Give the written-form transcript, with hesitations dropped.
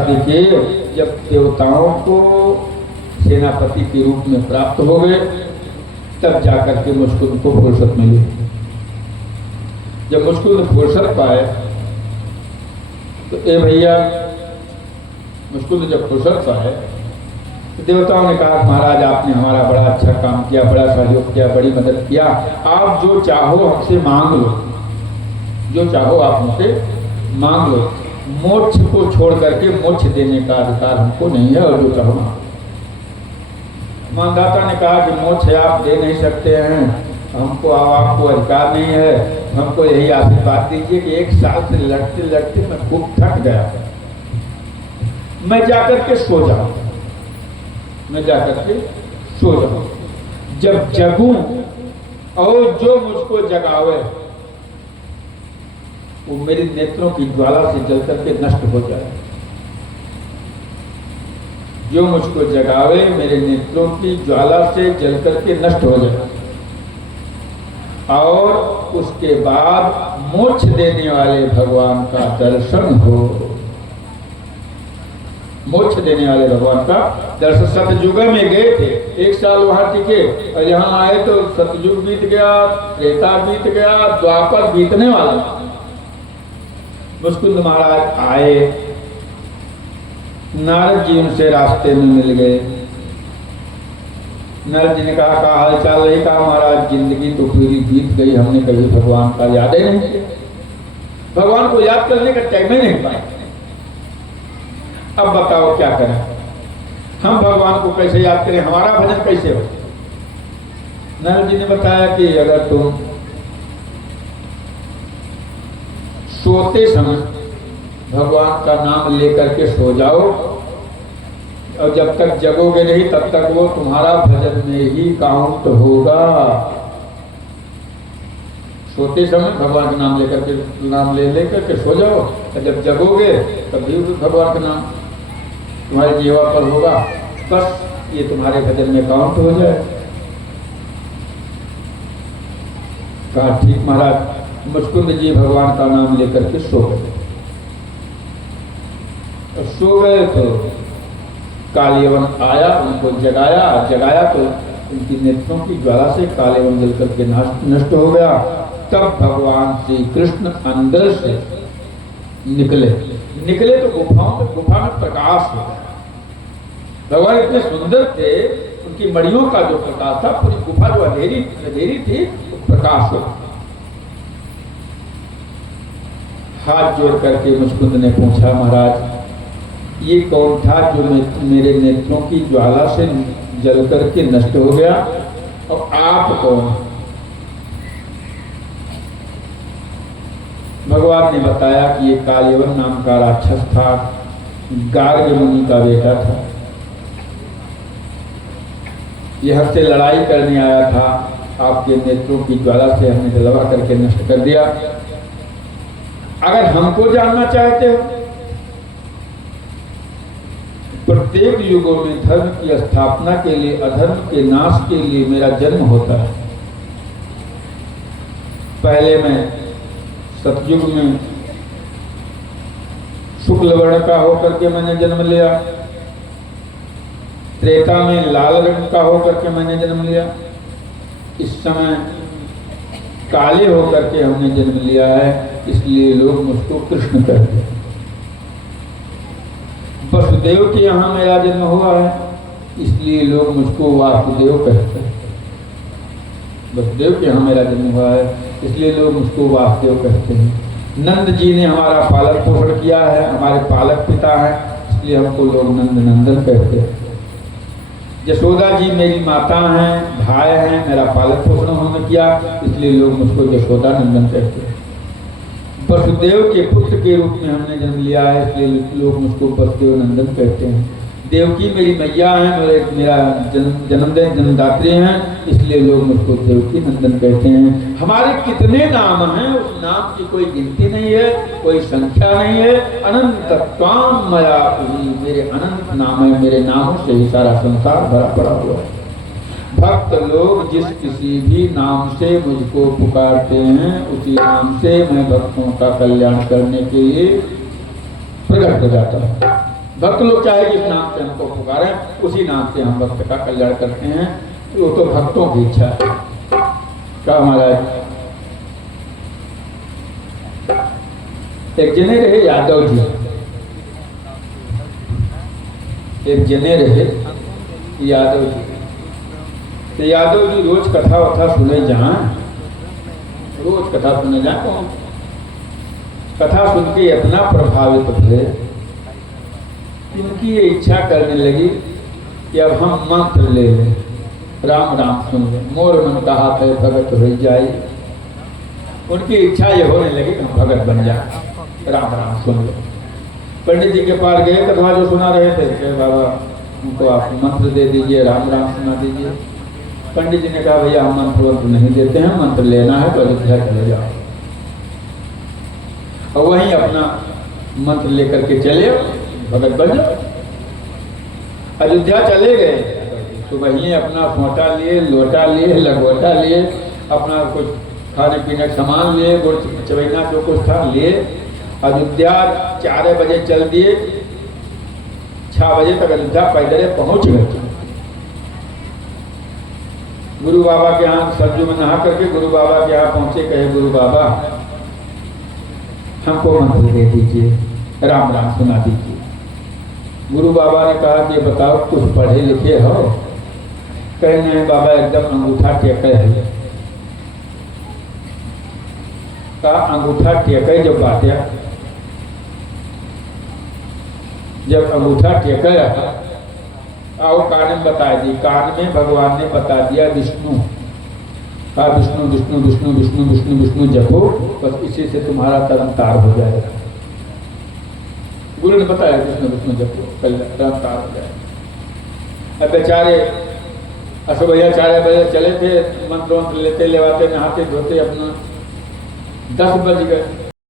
महाराज देखिए, जब देवताओं को सेनापति के रूप में प्राप्त हो गए तब जाकर के मुस्कुंद को फुर्सत मिली। जब मुस्कुंद फुर्सत पाए तो ए भैया, मुस्कुंद जब फुर्सत पाए तो देवताओं ने कहा महाराज आपने हमारा बड़ा अच्छा काम किया, बड़ा सहयोग किया, बड़ी मदद किया, आप जो चाहो हमसे मांग लो, जो चाहो आप हमसे मांग लो, मोक्ष को छोड़ करके मोक्ष देने का अधिकार हमको नहीं है, और जो चाहो मांग। मानदाता ने कहा कि मोक्ष आप दे नहीं सकते हैं, हमको आपको अधिकार नहीं है, हमको यही आशीर्वाद दीजिए कि 1 साल से लड़ते लड़ते मैं खूब थक गया, मैं जाकर के सो जाऊं, मैं जाकर के सो जाऊं, जब जगूं और जो मुझको जगावे वो मेरे नेत्रों की ज्वाला से जल करके नष्ट हो जाए। जो मुझको जगावे मेरे नेत्रों की ज्वाला से जल करके नष्ट हो जाए, और उसके बाद मोक्ष देने वाले भगवान का दर्शन हो, मोक्ष देने वाले भगवान का दर्शन। सतयुग में गए थे, 1 साल वहां टिके, और यहाँ आए तो सतयुग बीत गया, त्रेता बीत गया, द्वापर बीतने वाला। मुस्कुंद महाराज आए, नारद जी उनसे रास्ते में मिल गए। नारद जी ने कहा हाल चाल नहीं, कहा महाराज जिंदगी तो पूरी बीत गई, हमने कभी भगवान का याद ही नहीं किया, भगवान को याद करने का टाइम ही नहीं पाए, अब बताओ क्या करें, हम भगवान को कैसे याद करें, हमारा भजन कैसे हो। नारद जी ने बताया कि अगर तुम सोते समय भगवान का नाम लेकर के सो जाओ, और जब तक जगोगे नहीं तब तक वो तुम्हारा भजन में ही काउंट होगा। सोते समय भगवान का नाम लेकर के लेकर के सो जाओ, और जब जगोगे तब भी भगवान का नाम तुम्हारे जीवा पर होगा, बस ये तुम्हारे भजन में काउंट हो जाए। कहा ठीक महाराज। मुस्कुंद जी भगवान का नाम लेकर के सो गए, और सो गए तो कालीवन आया, उनको जगाया तो उनकी नेत्रों की ज्वाला से कालीवन जल करके नष्ट हो गया। तब भगवान श्री कृष्ण अंदर से निकले तो गुफा में प्रकाश हो गया। भगवान इतने सुंदर थे, उनकी मणियों का जो प्रकाश था, पूरी गुफा जो अंधेरी थी प्रकाश हो गया। हाथ जोड़ करके मुस्कुंद ने पूछा महाराज ये कौन था जो मेरे नेत्रों की ज्वाला से जल करके नष्ट हो गया, और आप कौन। भगवान ने बताया कि ये कालीवन नाम का राक्षस था, गार्ग मुनि का बेटा था, यह हमसे लड़ाई करने आया था, आपके नेत्रों की ज्वाला से हमने जलवा करके नष्ट कर दिया। अगर हमको जानना चाहते हो, प्रत्येक युगों में धर्म की स्थापना के लिए, अधर्म के नाश के लिए मेरा जन्म होता है। पहले मैं सतयुग में शुक्ल वर्ण का होकर के मैंने जन्म लिया, त्रेता में लाल रंग का होकर के मैंने जन्म लिया, इस समय काले होकर के हमने जन्म लिया है, इसलिए लोग मुझको कृष्ण कहते हैं। वसुदेव के यहाँ मेरा जन्म हुआ है, इसलिए लोग मुझको वासुदेव कहते हैं। वसुदेव के यहाँ मेरा जन्म हुआ है, इसलिए लोग मुझको वासुदेव कहते हैं। नंद जी ने हमारा पालन पोषण किया है, हमारे पालक पिता हैं, इसलिए हमको लोग नंद नंदन कहते हैं। यशोदा जी मेरी माता हैं, भाई हैं, मेरा पालक पोषण उन्होंने किया, इसलिए लोग मुझको यशोदा नंदन कहते हैं। वसुदेव के पुत्र के रूप में हमने जन्म लिया है, इसलिए लोग मुझको वसुदेव नंदन कहते हैं। देवकी मेरी मैया हैं, मेरा जन्मदिन जन्मदात्री हैं, इसलिए लोग मुझको देवकी नंदन कहते हैं। हमारे कितने नाम हैं, उस नाम की कोई गिनती नहीं है, कोई संख्या नहीं है। अनंत त्वाम मया पुरी, मेरे अनंत नाम है, मेरे नामों से ही सारा संसार भरा पड़ा हुआ है। भक्त लोग जिस किसी भी नाम से मुझको पुकारते हैं, उसी नाम से मैं भक्तों का कल्याण करने के लिए प्रकट हो जाता हूँ। भक्त लोग चाहे जिस नाम से हमको पुकारें, उसी नाम से हम भक्त का कल्याण करते हैं। वो तो भक्तों की इच्छा है। क्या महाराज, एक जने रहे यादव जी, एक जने रहे यादव जी। तो यादव जी रोज कथा वथा सुने जहाँ, रोज कथा सुने जहाँ, कथा सुन के इतना प्रभावित थे, इनकी ये इच्छा करने लगी कि अब हम मंत्र ले लें, राम राम सुन लें, मोर मन कहा है भगत हो जाए। उनकी इच्छा ये होने लगी कि हम भगत बन जाए, राम राम सुन लें। पंडित जी के पास गए, कथा जो सुना रहे थे कि बाबा उनको आप मंत्र दे दीजिए, राम राम सुना दीजिए। पंडित जी ने कहा भैया हम मंत्र नहीं देते हैं, मंत्र लेना है तो अयोध्या चले जाओ। और वहीं अपना मंत्र लेकर के चले, भगत बन जाओ। अयोध्या चले गए तो वहीं अपना फोटा लिए, लोटा लिए, लगोटा लिए, अपना कुछ खाने पीने का सामान लिए, गुड़ चवैना जो कुछ था लिए। अयोध्या 4 बजे चल दिए, 6 बजे तक अयोध्या पैदल पहुंच गए। गुरु बाबा के यहाँ सरजू में नहा करके गुरु बाबा के यहाँ पहुंचे, कहे गुरु बाबा हमको मंत्र दे दीजिए, राम राम सुना दीजिए। गुरु बाबा ने कहा कि बताओ कुछ पढ़े लिखे हो? कहे नहीं बाबा एकदम अंगूठा टेके है। कहा अंगूठा टेके जब बात, जब अंगूठा टेके आओ कान में बता दी, कान में भगवान ने बता दिया विष्णु। कहा विष्णु विष्णु विष्णु विष्णु विष्णु विष्णु जपो, बस इसी से तुम्हारा तरम तार हो जाएगा। गुरु ने बताया विष्णु विष्णु जपो, कल तरम तार हो जाएगा। अब बेचारे असुभैया 4 बजे चले थे, मंत्र लेते लेवाते नहाते धोते, अपना 10 बज गए।